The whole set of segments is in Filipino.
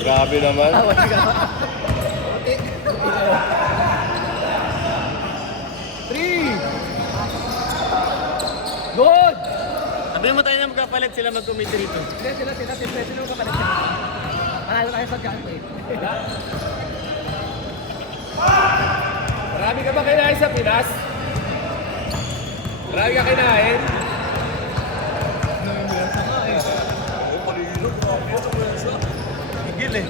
Grabe naman. Three! Good! Sabihin mo tayo na magkapalit sila mag-commit rito. Hindi, sila magkapalit. Panalo tayo sa gunplay. Marami ka ba kinain sa Pinas? Marami ka kinain? Higil eh.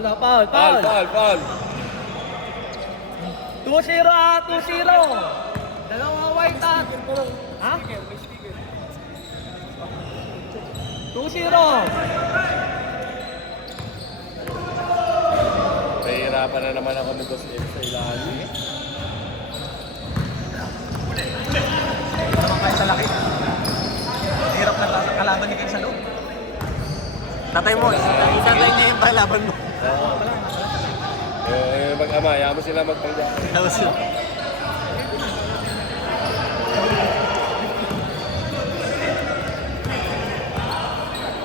Paul. 2-0 ah, 2-0. Dalawa white ah. Ha? 2-0. Nahihirapan na naman ako nito sa ilalim. Naman kayo sa laki. Hirap na kalaban ni kayo sa loob. Tatay mo, isang line niya yung palaban mo. Mag-ama, ayaw mo sila magpangga. Tapos yun.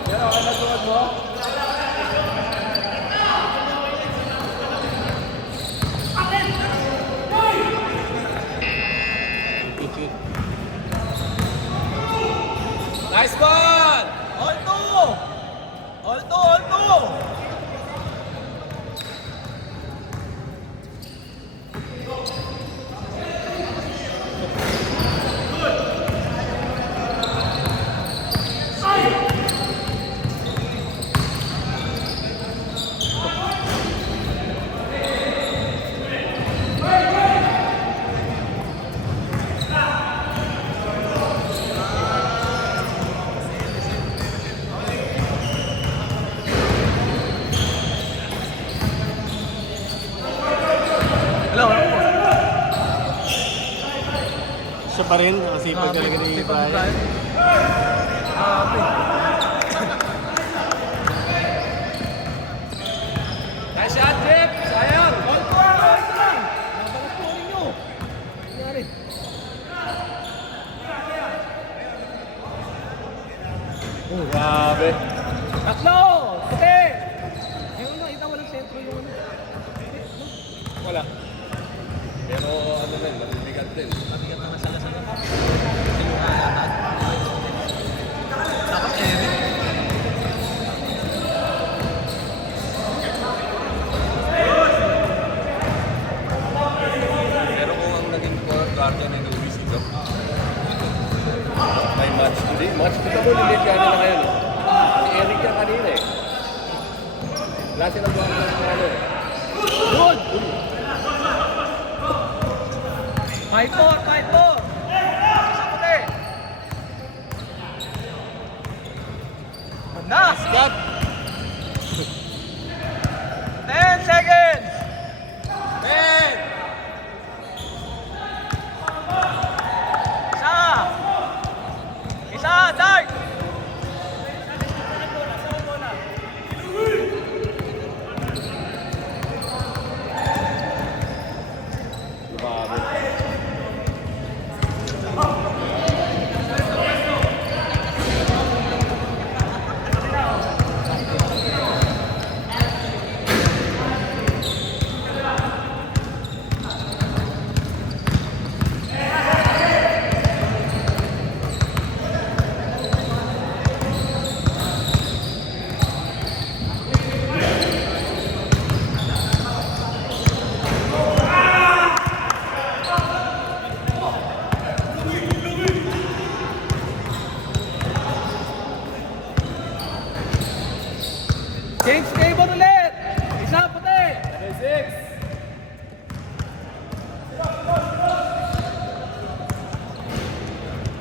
Yan ako na suwag mo. Nice ball! Alto! 2. Siya pa rin, nakasipag talaga ni Brian. Nice shot, Jeff! Sayang! Nabalas po ninyo. Nangyari. Grabe. Tatlo! Puti! Ayun na, ita walang sentro yung ano. Wala. Pero ano din, mabibigat din. Mabigat na masalasal. Dapat Eric. Pero kung ang naging guardian ay Luis ito, may match. Hindi, match. Kita mo, nililigyan na ngayon. Si Eric yan kanina eh. Wala silang guardian ng ano. Good! 5-4! Isa puti! Banda! Scott! 10 seconds! 10! Isa! Dart! Grabe.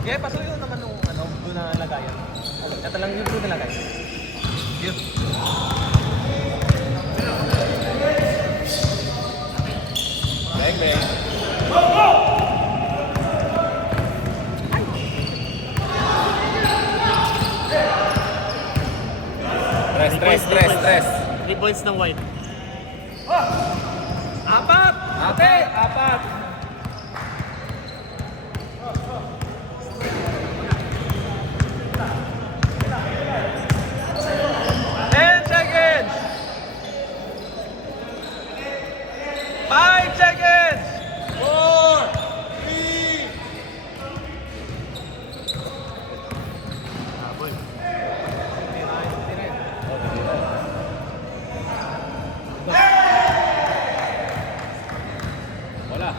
Yeah, pasuyo naman nung doon na lagayan. Ito lang yung doon na lagay. Yun. Bang, bang. Stress. 3 points ng white. Apat! Ate! Apat! Seconds! 5 seconds! 4, 3, Habol. Wala.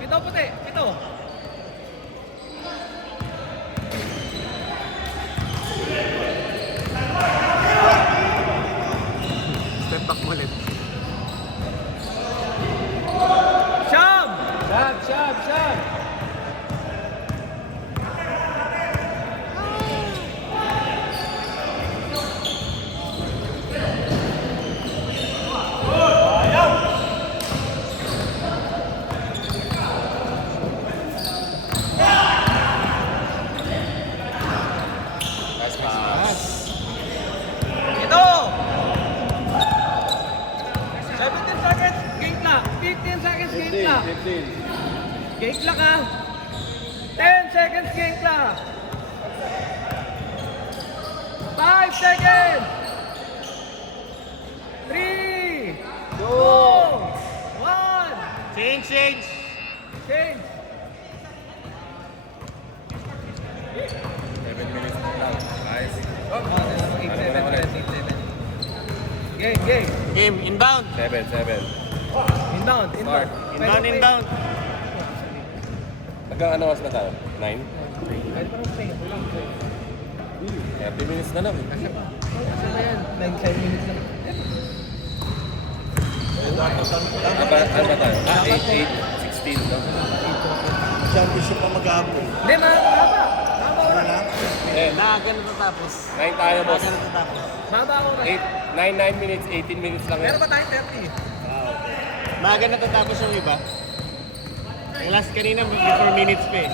Pito puti, pito. Step back mo ulit. Siyam! Shot. Ito! 17 seconds, game clock. 15 seconds, game clock. 15. Game clock ha. 10 seconds, game clock. 5 seconds. 3, 2, 1. Change. Change. 7 minutes lang. Nice. Game. Game, inbound. 7. Inbound. Start. Inbound. Hanggang ano oras na tayo? 9? Kahit parang play. 30 minutes na lang. Kasi na yan. 9 minutes lang. Ano ba tayo? 8, 16, no? Championship pa mag-aapon. Hindi, mahaba. Mahaba oras. Maaga na tatapos. 9 tayo, boss. Maaga na tatapos. Mahaba oras. 9 minutes, 18 minutes lang yan. Meron ba tayong 30? Maaga na tatapos yung iba. Yung last kanina, before minutes pa eh.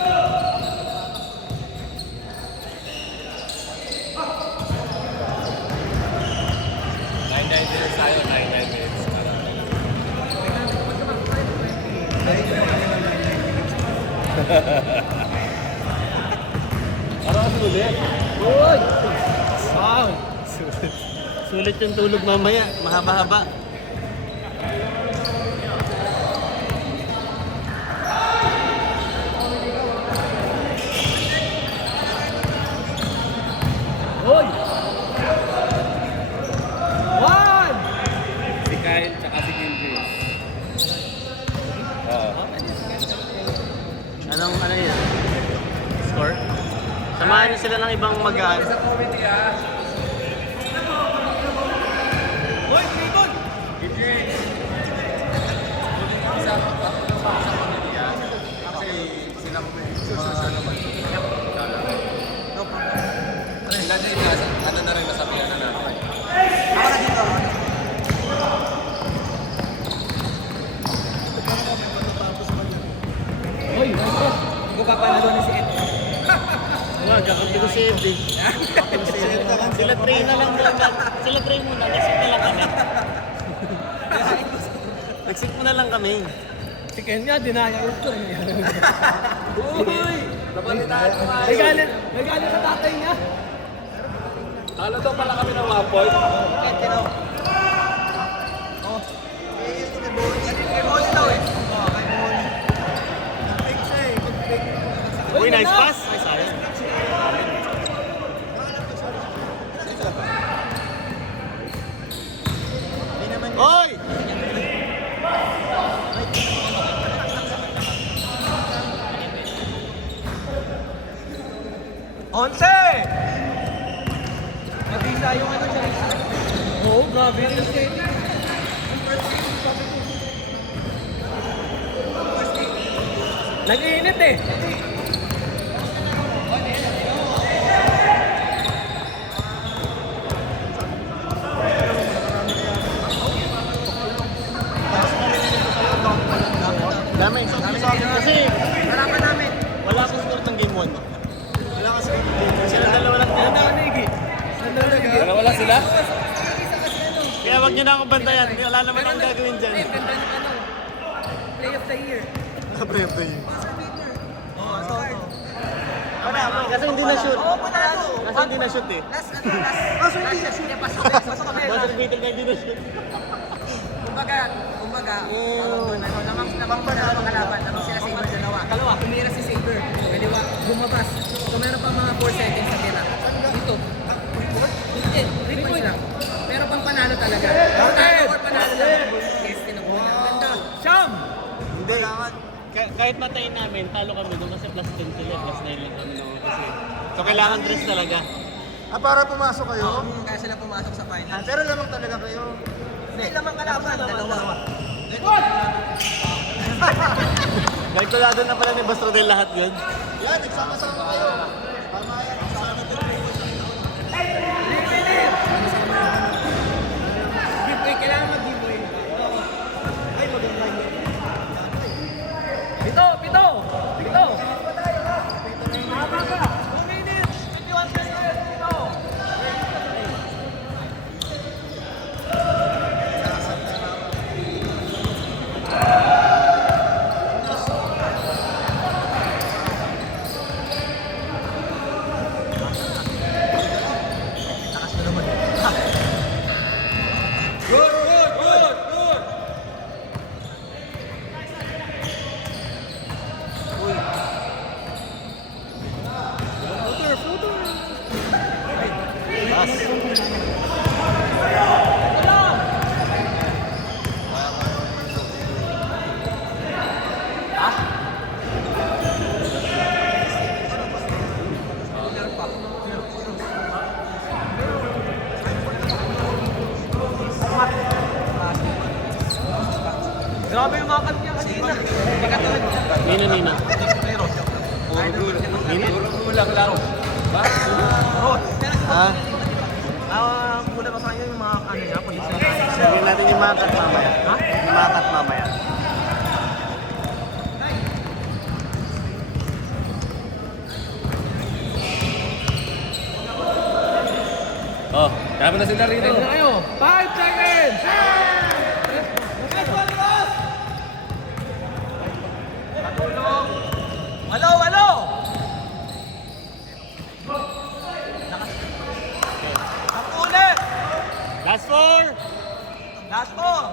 Minutes tayo, 9 minutes. Ano kasi ulit? Uy! Wow! Sulit yung tulog mamaya. Mahaba-haba. Uy! 1! Si Kyle tsaka si Gilgis. Oo. Ano yun? Score? Samahan niyo sila ng ibang mag-aan. Sa comedy Uy, Tribon! Ano na rin nasabihan na namin. Uy, nice. Hindi ko papalalo ni si Ed. Wala, kakunti ko si Ed eh. Sila tray na lang muna. Sila tray muna. Nag-sit na lang kami. Nag-sit muna lang kami. Si Kenya, dinaya ito. Uy! Napalitaan ko nga May galit sa tatay niya. Ano daw pala kami ng 1 point? Uy, nice pass. Ay, sayang. Hoy! Onse! Mabisa yung ano siya. Oo, grabe yung skating. Nag-iinit eh. Dami sa akin kasi harapan namin. Wala akong score ng game 1. Wala akong score ng game 1. Sila dalawa lang tinatawag. Dalawa lang sila? Kaya wag niyo na akong bantayan. Wala naman akong gagawin dyan. Play of the year. Play of the year. Kasi hindi na-shoot. Kasi hindi na-shoot eh. Kaso hindi na shoot. Pasok kami. Basag beatle na hindi na-shoot. Kumbaga, namang panalo kalaban, namang sila Saber dalawa. Tumira si Saber, kaliwa, bumabas. So meron pa mga 4 seconds sa kila. Dito. Hindi, 3 points lang. Meron pang panalo talaga. Panalo lang. Yes, tinabuna. Ganda. Siyam! Hindi. Kahit matayin namin, talo kami doon kasi plus 10 sila, plus 9 lang kami noon kasi. So kailangan dress talaga. Para pumasok kayo? Kaya sila pumasok sa final. Pero lamang talaga kayo. Hindi, lamang kalaban, dalawa. Kalkulado na pala ni Bastrodel lahat yun. Yan, nagsama-sama kayo. Tama yan. Sana Giveaway, kailangan mag-giveaway. Pito! Pito! Pito! Grabe yung mga kanya kanina. Nino. Nino? Kulang laro. Ha? Kulang pa sa'yo yung mga ano niya, police niya. Sabihin natin yung mga cut mamaya. Ha? Yung mga cut mamaya. Oh, kaya mo na sila rito. Tignan kayo. 5 seconds! Walo! Ang ulit! Last 4! Last 4!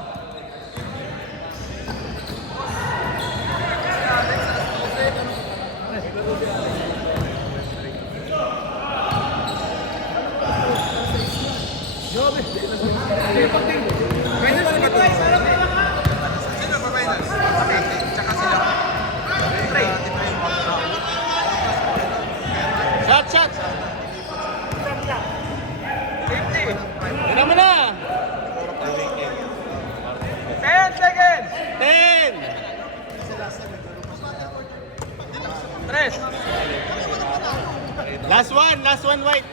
Shot! 50! Tira mo na! 10 seconds! 10! 3! Last one white.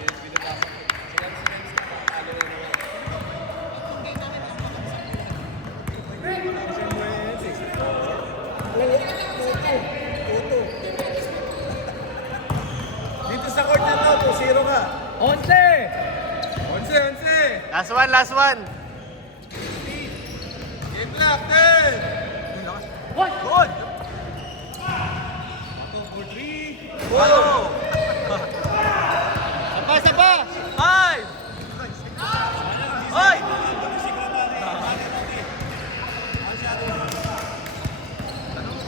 Dito sa court na to, 0 ka. 11! Last one. Game clock, 10. Good! Goal!